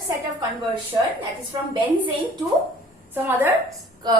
set of conversion, that is from benzene to some other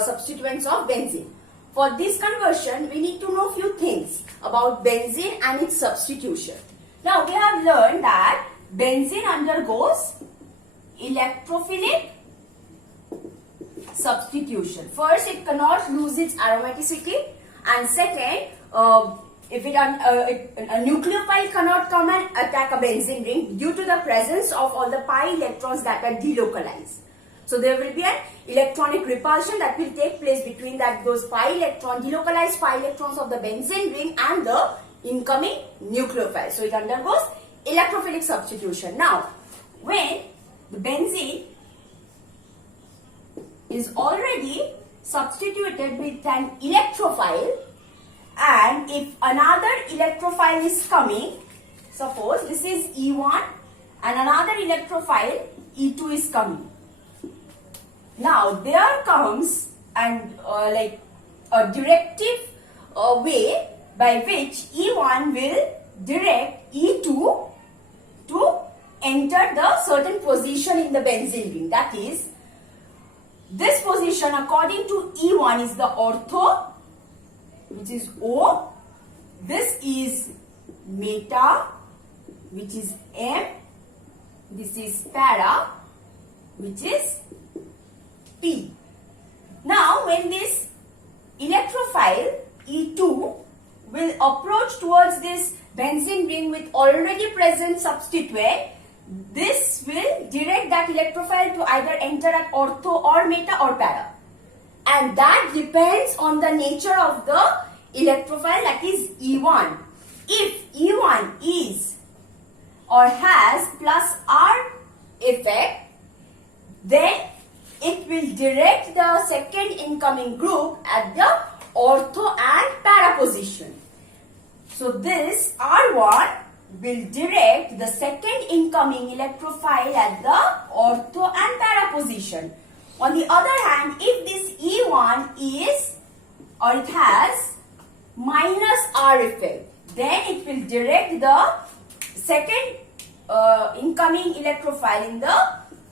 substituents of benzene. For this conversion, we need to know few things about benzene and its substitution. Now we have learned that benzene undergoes electrophilic substitution. First, it cannot lose its aromaticity, and second, if a nucleophile cannot come and attack a benzene ring due to the presence of all the pi electrons that are delocalized. So there will be an electronic repulsion that will take place between those delocalized pi electrons of the benzene ring and the incoming nucleophile. So it undergoes electrophilic substitution. Now, when the benzene is already substituted with an electrophile, and if another electrophile is coming, suppose this is E1 and another electrophile E2 is coming. Now there comes a directive way by which E1 will direct E2 to enter the certain position in the benzene ring. That is, this position according to E1 is the ortho, which is O. This is meta, which is M. This is para, which is P. Now, when this electrophile E2 will approach towards this benzene ring with already present substituent, this will direct that electrophile to either enter at ortho or meta or para. And that depends on the nature of the electrophile, that is E1. If E1 is or has plus R effect, then it will direct the second incoming group at the ortho and para position. So this R1 will direct the second incoming electrophile at the ortho and para position. On the other hand, if this E1 is or it has minus R effect, then it will direct the second incoming electrophile in the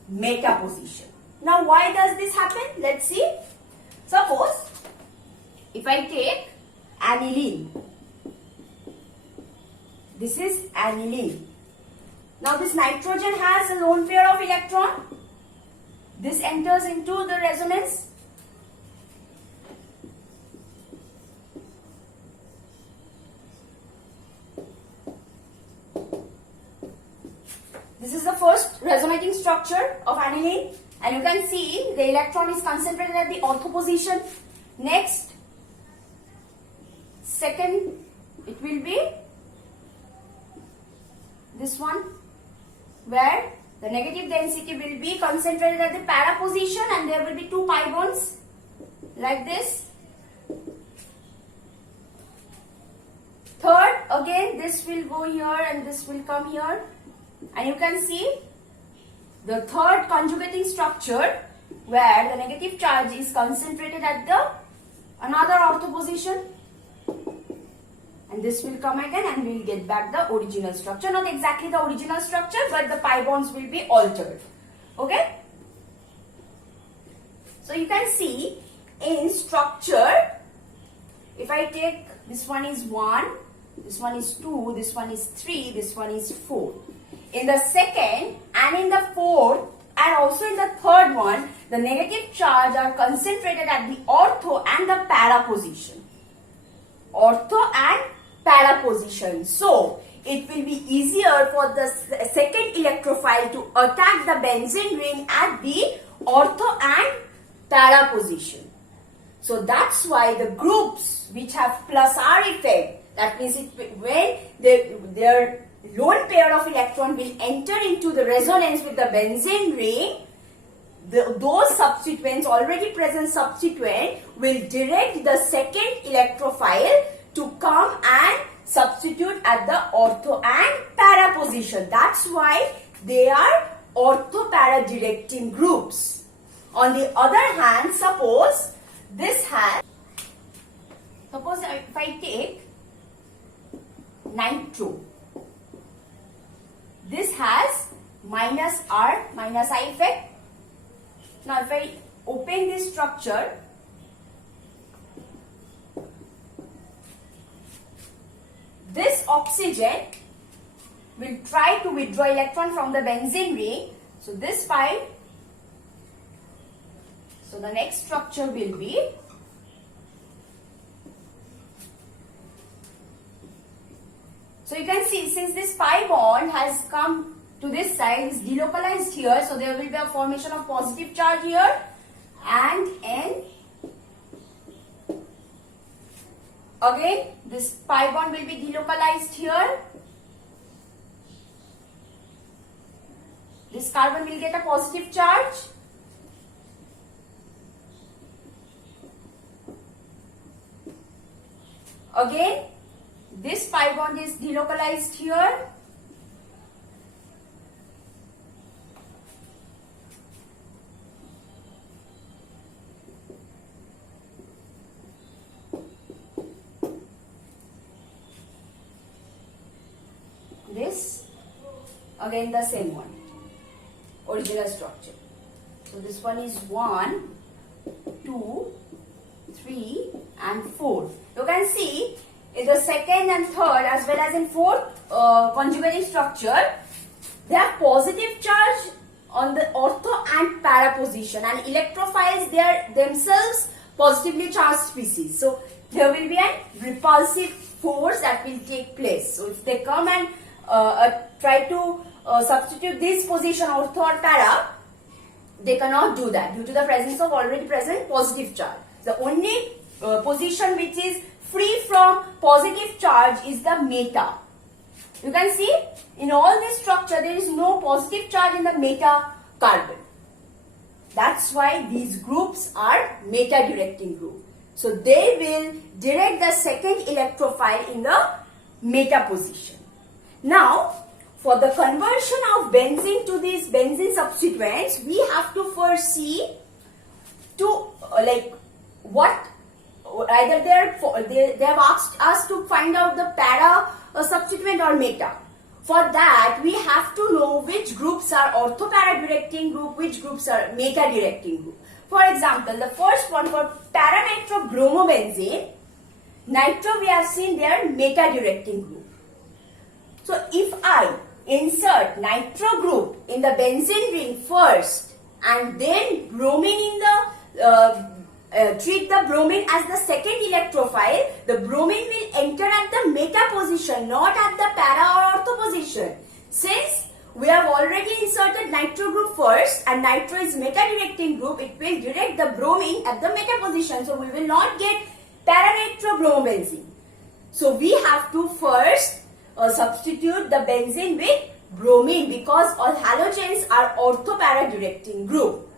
meta position. Now, why does this happen? Let's see. Suppose if I take aniline. This is aniline. Now this nitrogen has a lone pair of electron. This enters into the resonance. This is the first resonating structure of aniline, and you can see the electron is concentrated at the ortho position. Next, second, it will be this one, where the negative density will be concentrated at the para position, and there will be two pi bonds like this. Third, again this will go here and this will come here, and you can see the third conjugating structure where the negative charge is concentrated at the another ortho position, and this will come again and we will get back the original structure. Not exactly the original structure, but the pi bonds will be altered. Okay? So you can see in structure, if I take this one is 1, this one is 2, this one is 3, this one is 4. In the second and in the fourth and also in the third one, the negative charge are concentrated at the ortho and the para position. Ortho and para position. So it will be easier for the second electrophile to attack the benzene ring at the ortho and para position. So that's why the groups which have plus R effect, that means when their lone pair of electron will enter into the resonance with the benzene ring, those substituents, already present substituent, will direct the second electrophile to come and substitute at the ortho and para position. That's why they are ortho-para directing groups. On the other hand, suppose if I take nitro, this has minus R minus I effect. Now if I open this structure, this oxygen will try to withdraw electron from the benzene ring. So this 5. So the next structure will be so you can see, since this pi bond has come to this side, is delocalized here, so there will be a formation of positive charge here, and N. Again, this pi bond will be delocalized here. This carbon will get a positive charge. Again, this pi bond is delocalized here. This, again the same one, original structure. So this one is 1, 2, 3 and 4. You can see in the second and third as well as in fourth conjugating structure, they have positive charge on the ortho and para position, and electrophiles, they are themselves positively charged species. So there will be a repulsive force that will take place. So if they come and try to substitute this position ortho or para, they cannot do that due to the presence of already present positive charge. The only position which is free from positive charge is the meta. You can see in all this structure there is no positive charge in the meta carbon. That's why these groups are meta directing group. So they will direct the second electrophile in the meta position. Now for the conversion of benzene to these benzene substituents, we have to first see to what either they have asked us to find out the para substituent or meta. For that we have to know which groups are ortho-para directing group, which groups are meta directing group. For example, the first one for para-nitrobromobenzene, nitro we have seen they are meta directing group. So if I insert nitro group in the benzene ring first and then bromine in the treat the bromine as the second electrophile, the bromine will enter at the meta position, not at the para or ortho position. Since we have already inserted nitro group first and nitro is meta directing group, it will direct the bromine at the meta position. So we will not get para-nitrobromobenzene. So we have to first substitute the benzene with bromine because all halogens are ortho-para directing group.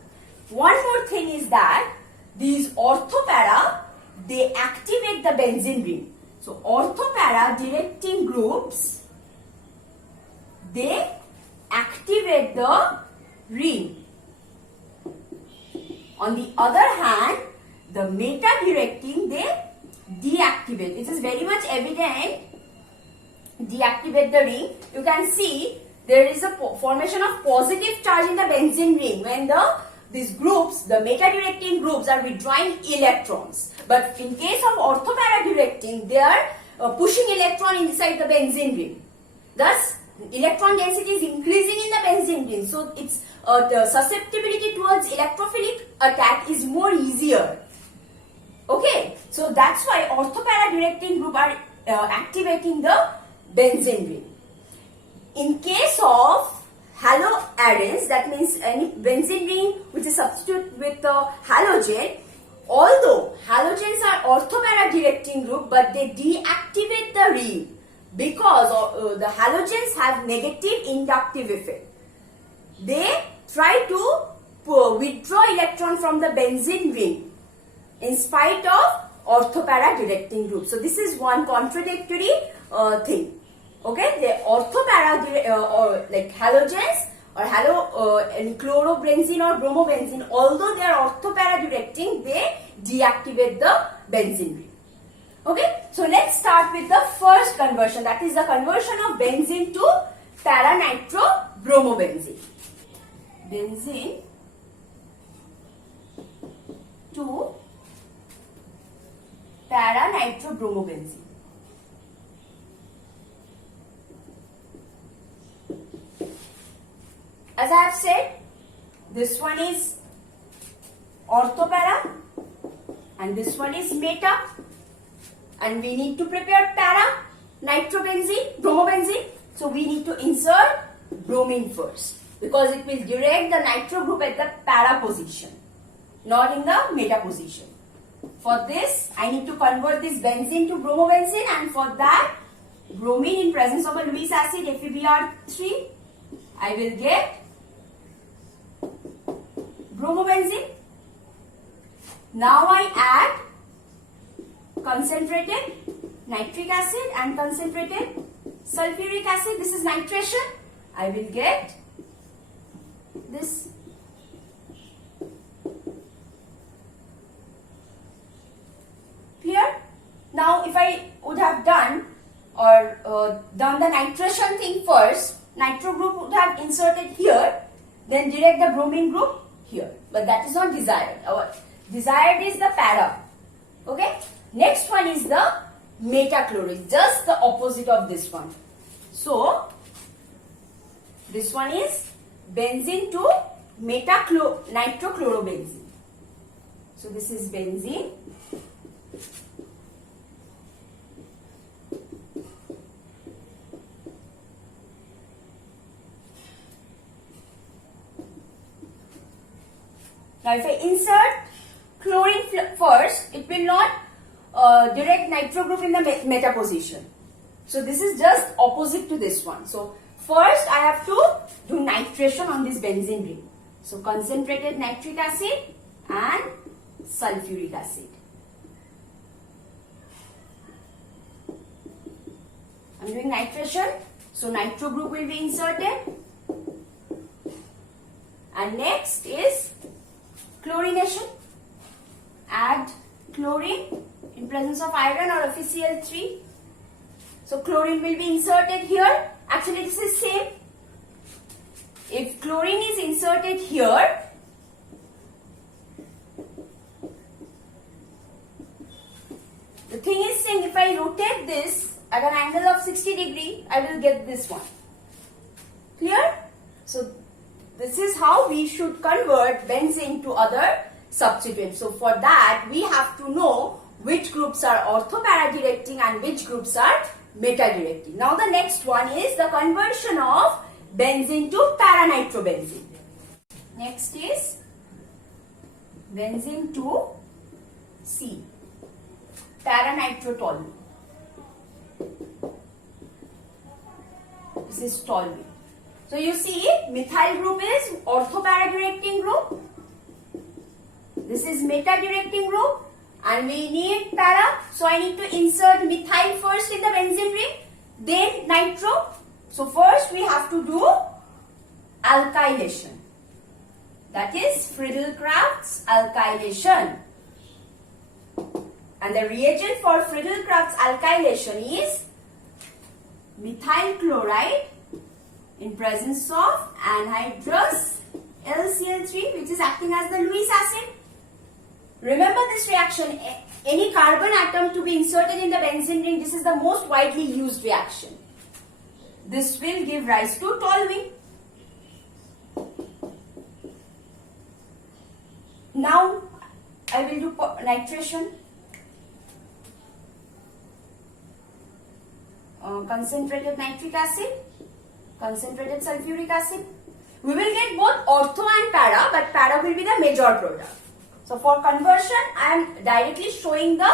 One more thing is that these ortho-para, they activate the benzene ring. So ortho-para directing groups, they activate the ring. On the other hand, the meta directing, they deactivate. It is very much evident. Deactivate the ring. You can see there is a formation of positive charge in the benzene ring when these groups, the meta directing groups, are withdrawing electrons. But in case of ortho-para directing, they are pushing electron inside the benzene ring. Thus, electron density is increasing in the benzene ring. So its the susceptibility towards electrophilic attack is more easier. Okay, so that's why ortho-para directing group are activating the benzene ring. In case of haloarenes, that means any benzene ring which is substituted with the halogen, although halogens are ortho-para directing group, but they deactivate the ring because the halogens have negative inductive effect. They try to withdraw electron from the benzene ring in spite of ortho-para directing group. So this is one contradictory thing. Okay, the ortho-para like halogens or any chlorobenzene or bromobenzene, although they are ortho-para directing, they deactivate the benzene ring. Okay, so let's start with the first conversion, that is the conversion of benzene to para-nitro bromobenzene. Benzene to para-nitrobromobenzene. As I have said, this one is orthopara and this one is meta, and we need to prepare para-nitrobenzene, bromobenzene. So we need to insert bromine first because it will direct the nitro group at the para position, not in the meta position. For this, I need to convert this benzene to bromobenzene, and for that, bromine in presence of a Lewis acid, FeBr3, I will get bromobenzene. Now I add concentrated nitric acid and concentrated sulfuric acid. This is nitration. I will get this. Clear? Now if I would have done done the nitration thing first, nitro group would have inserted here, then direct the bromine group here. But that is not desired. Our desired is the para. Okay? Next one is the metachloride, just the opposite of this one. So, this one is benzene to nitrochlorobenzene. So, this is benzene. Now, if I insert chlorine first, it will not direct nitro group in the meta position. So, this is just opposite to this one. So, first I have to do nitration on this benzene ring. So, concentrated nitric acid and sulfuric acid. I am doing nitration. So, nitro group will be inserted. And next is chlorination. Add chlorine in presence of iron or FeCl3. So chlorine will be inserted here. Actually this is same. If chlorine is inserted here, the thing is saying if I rotate this at an angle of 60 degree, I will get this one. Clear? So this is how we should convert benzene to other substituents. So for that we have to know which groups are orthopara directing and which groups are meta directing. Now the next one is the conversion of benzene to para-nitrobenzene. Next is benzene to C, para-nitrotoluene. This is toluene. So you see, methyl group is orthopara directing group. This is meta directing group, and we need para. So I need to insert methyl first in the benzene ring, then nitro. So first we have to do alkylation. That is Friedel-Crafts alkylation. And the reagent for Friedel-Crafts alkylation is methyl chloride in presence of anhydrous LCl3, which is acting as the Lewis acid. Remember this reaction, any carbon atom to be inserted in the benzene ring, this is the most widely used reaction. This will give rise to toluene. Now I will do nitration. Concentrated nitric acid, concentrated sulfuric acid. We will get both ortho and para, but para will be the major product. So for conversion, I am directly showing the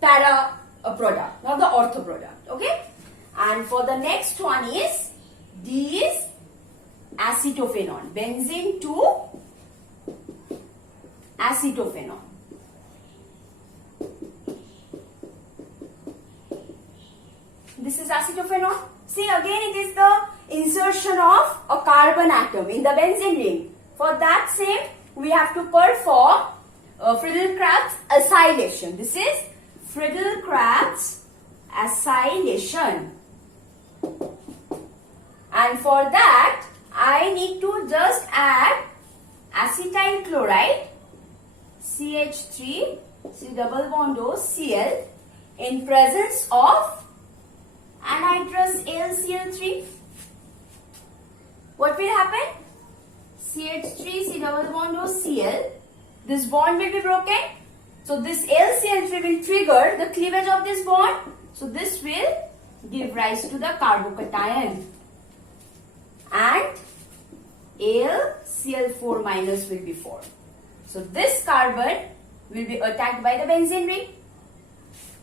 para product, not the ortho product. Okay. And for the next one is, D is acetophenone. Benzene to acetophenone. This is acetophenone. See, again it is the insertion of a carbon atom in the benzene ring. For that same, we have to perform Friedel-Crafts acylation. This is Friedel-Crafts acylation. And for that, I need to just add acetyl chloride CH3 C double bond O Cl in presence of anhydrous AlCl3. What will happen? CH3 C double bond O Cl. This bond will be broken. So this AlCl3 will trigger the cleavage of this bond. So this will give rise to the carbocation. And AlCl4 minus will be formed. So this carbon will be attacked by the benzene ring.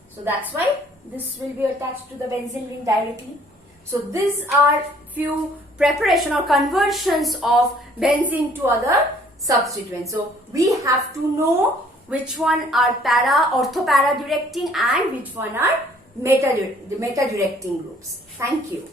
So that's why this will be attached to the benzene ring directly. So these are few preparation or conversions of benzene to other substituents. So we have to know which one are ortho-para directing and which one are meta directing groups. Thank you.